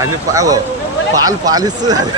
అన్ని పాగో పాలు పాలిస్తుంది అది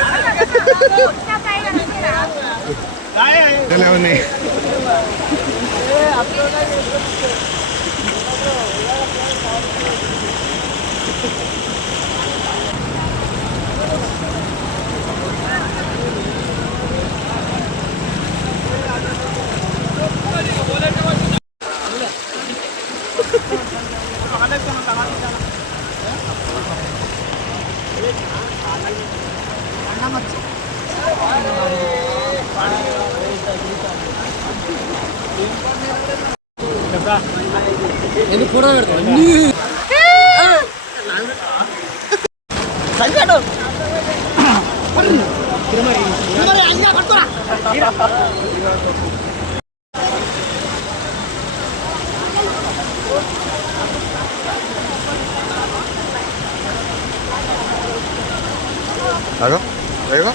ఇలా ఉన్నాయి అగో అయ్యో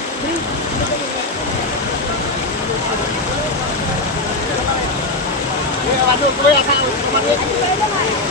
మూతులు మూతులు తీ, మస్తుంటాయి. మూతులు మూతులు అసలు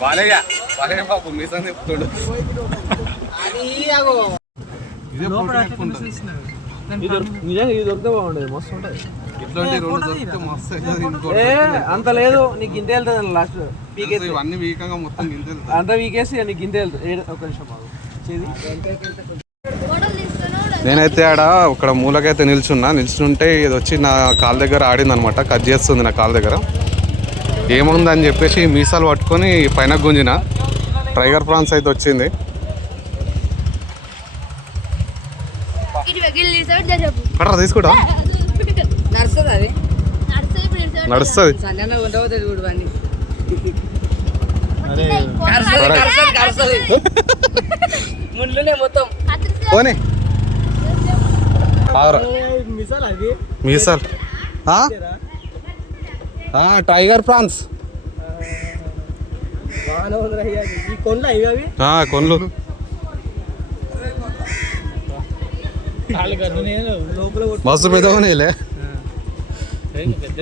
బాలయ్య బాలయ్య బాబు మీసం చెప్తుండు. ఇదే పొట్టు పెట్టుకుంటుంది. నిజంగా ఇది దొరికితే బాగుండేది మస్తు ఉంటుంది ఇట్లాంటి రెండు దొరికితే మస్తు అవుతుంది. ఇంకోటి ఏ దొరికింది. అంత లేదు నీకు ఇంత వెళ్తుంది లాస్ట్ పీకే తెలుసు, ఇవన్నీ వీకంగా మొత్తం అంత వీకేసి నీకు ఇంత వెళ్తుంది. ఒక నిమిషం బాగు చేది. నేనైతే ఆడ ఇక్కడ మూలకైతే నిల్చున్నా. నిల్చుంటే ఇది వచ్చి నా కాల్ దగ్గర ఆడింది అనమాట కట్ చేస్తుంది నా కాల్ దగ్గర. ఏముందని చెప్పేసి మీసాలు పట్టుకొని పైన గుంజిన. టైగర్ ప్రాన్స్ అయితే వచ్చింది. ఇటు వెగిలి తీసాడు చెప్పు. పడరా తీసుకుంటా. నడుస్తుంది పోనీ. మీసాలు టైగర్ ప్రాన్స్. ఈ కొండ ఇవి అవి? ఆ, కొన్లు లోపల మస్తు పెద్దగా ఉన్నాయిలే. పెద్ద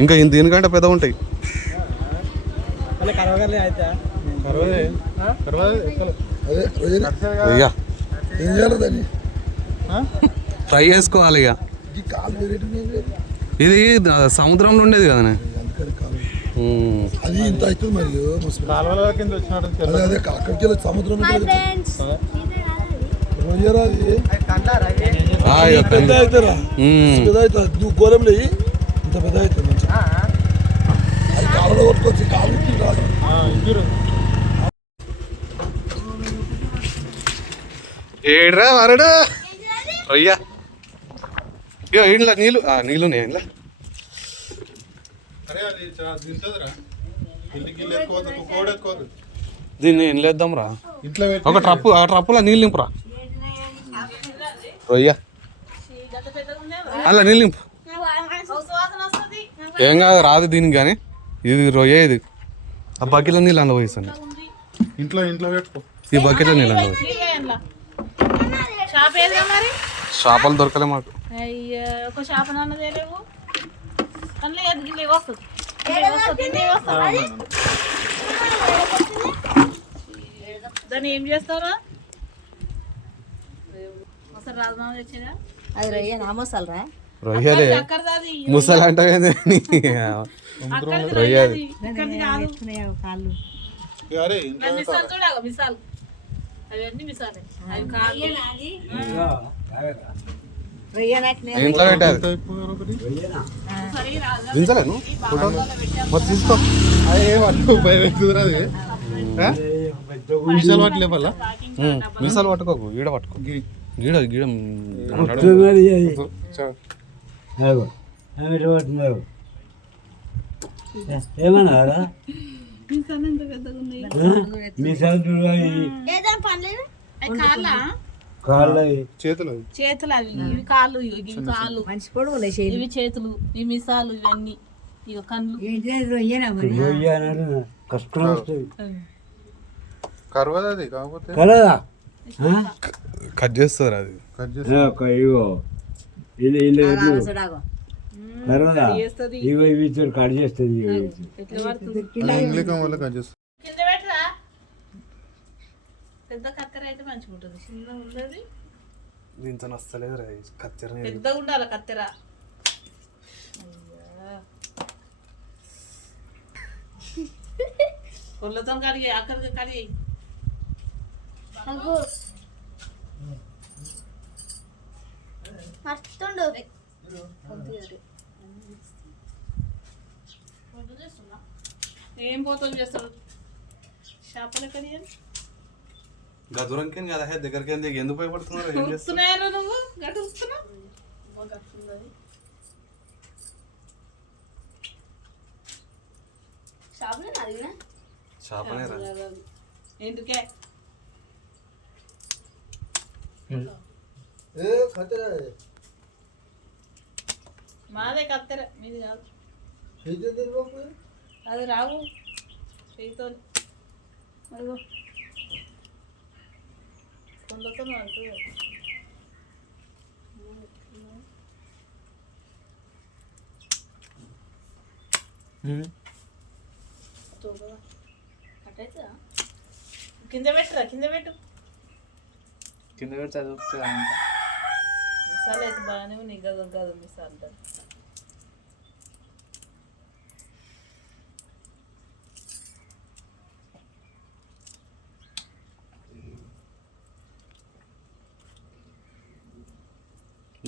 ఇంకా ఇన్- దీనికంటే పెద్ద ఉంటాయి. ఫ్రై చేసుకోవాలి ఇక ఇది సముద్రంలో ఉండేది కదా. అది ఇంత అవుతుంది మరి అదే అక్కడికి వెళ్ళి సముద్రం పెద్ద. అవుతారా. పెద్ద అవుతుంది నువ్వు గోళంలో వెయ్యి, ఇంత పెద్ద. అవుతుంది మంచిగా? అది కాలువలో కొట్టుకొచ్చి కాలు రాదు. ఏడ్రా వరడు అయ్యా. ఇగో ఇంట్లో నీళ్ళు నీళ్ళు ఉన్నాయి ఇంట్లో దీన్ని ఏం లేద్దాం రా ఇంట్లో ఒక ట్రప్పు ఆ ట్రప్పులో నీళ్ళు నింపురా. రొయ్య. అలా నీళ్ళు నింపు. ఏం కాదు రాదు దీనికి కానీ. ఇది రొయ్య ఇది. ఆ బకెట్లో నీళ్ళు అందులో పోయిస్తాను. ఇంట్లో ఇంట్లో పెట్టుకో. ఈ బకెట్లో నీళ్ళు అందులో పోయి. షాప్ ఏదిగా మరి? చేపలు దొరకలే మాకు. అయ్యో ఒక షాప్ అన్న తెలియవు అందులో ఎదిగి వస్తుంది. దాన్ని ఏం చేస్తారా అసలు రాజమామ తెచ్చినా? అది రయ్య నామోసాలు రా రొయ్యలే. ముసలు అంటే రొయ్యది మిసాల్ అవన్నీ మిసాలే. అవి కాదు. ఇంట్లో పెట్టారు దించలేను ఫోటో? మరి తీసుకో. అదే వాళ్ళు భయం ఎక్కుతురా అది విషయాలు పట్టలే మీసాలు పట్టుకోకు గీడ పట్టుకో. గీడ గీడ. ఏమన్నారా మిసాల్ చూడాలి కాళ్ళ చేతులు చేతులు అవి. ఇవి కాళ్ళు ఇవి కాళ్ళు. ఉన్నాయి చేయి ఇవి చేతులు ఇవి మిసాలు ఇవన్నీ. ఇక కళ్ళు. కష్టం వస్తుంది. కరవదు అది కాకపోతే. కట్ చేస్తారు అది? కట్ ఇగో. చేస్తుంది. ఇగో ఇవి కట్ ఇగో. ఇవి. కట్ పెద్ద కత్తెర అయితే మంచిగా ఉంటుంది. చిన్న ఉన్నది. దీంతో వస్తలేదు రా కత్తెర పెద్దగా ఉండాలి కత్తెర. కొళ్ళతో కడిగి అక్కడికి కడిగి మస్తుండు ఏం పోతుంది చేస్తాడు చేపలు కడియాలి గదురంకి కదా హే దగ్గరికి ఎందుకు ఎందుకు భయపడుతున్నారు ఏం చేస్తారు ఉరుకుతున్నాయరా నువ్వు గడ్డ ఉరుకుతున్నావు షాపులో అడిగినా చేపనే రా ఎందుకే మాదే కత్తెర మీది కాదు అది రావు చేయితో అదిగో కొండతో నడుతుంది అట్టయితే కింద పెట్టరా కింద పెట్టు కింద పెడితే అది వస్తుంది అంత మిసాలు అయితే బాగానే ఉన్నాయి మిసాలు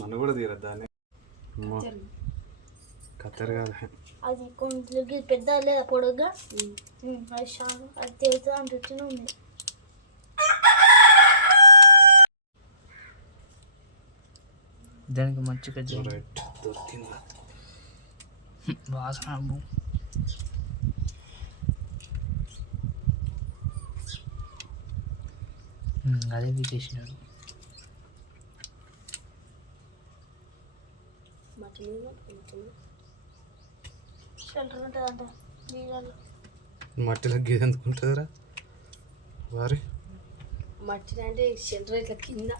నన్ను కూడా తీరద్దా. కత్తెర కాదు. అది కొంచెం పెద్ద లేదా పొడుగ్గా ఉమ్, అది షా- అది తెలుసా అంటున్న ఉంది. దానికి మంచిగా దొరికిందా? వాసన అదే పీకేసినాడు మట్టిలో గీది ఎందుకు ఉంటుందిరా వారి. మట్టి అంటే షెల్టర్ ఇట్లా కింద.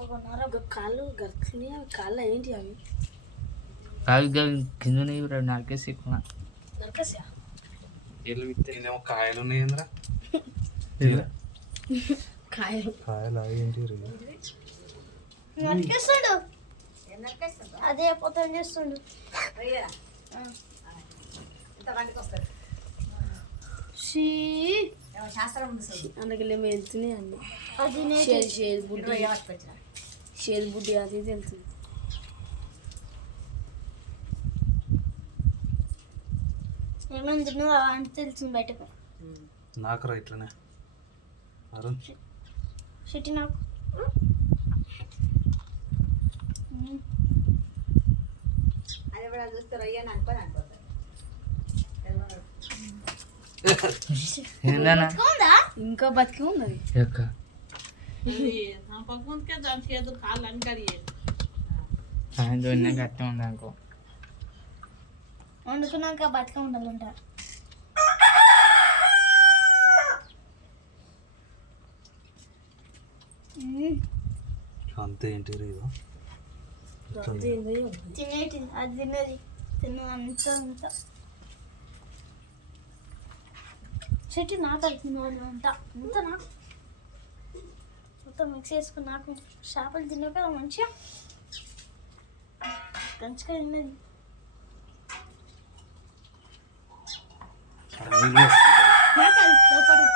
ఒక కాళ్ళు గరుతున్నాయి అవి కాళ్ళు ఏంటి అవి? కిందనే రెండు నరికేసి ఎక్కువ. నరకసా? ఇదేమో కాయలు ఉన్నాయింద్రా? కాయలు. కాయలు అవి ఏంటి? నరికేస్తాడు అదే పోతాం చేస్తుండు షీ అందుకే మేము వెళ్తున్నాయి అండి అది నే- షేర్ షేర్ బుడ్డి షేర్ బుడ్డి అది వెళ్తుంది తిన్నావు అని తెలిసింది బయటకు నాకు రా ఇట్లనే అరుణ్ సిటీ నాకు ఇంకా బతికి ఉన్నది. దాని చేతులు కాళ్ళు అని కడిగేది సాయంత్రం గట్టి ఉందనుకో వండుకున్నాక బతిక ఉండాలంట అంతే ఏంటి తినేటి అది తిన్నది. తిన్నదంతా చెట్టు నాకు తిన్నాను అంతా. అంతా నాకు. మొత్తం మిక్స్ చేసుకుని నాకు చేపలు తిన్నావు కదా మంచిగా. మంచిగా తిన్నది. లోపలి.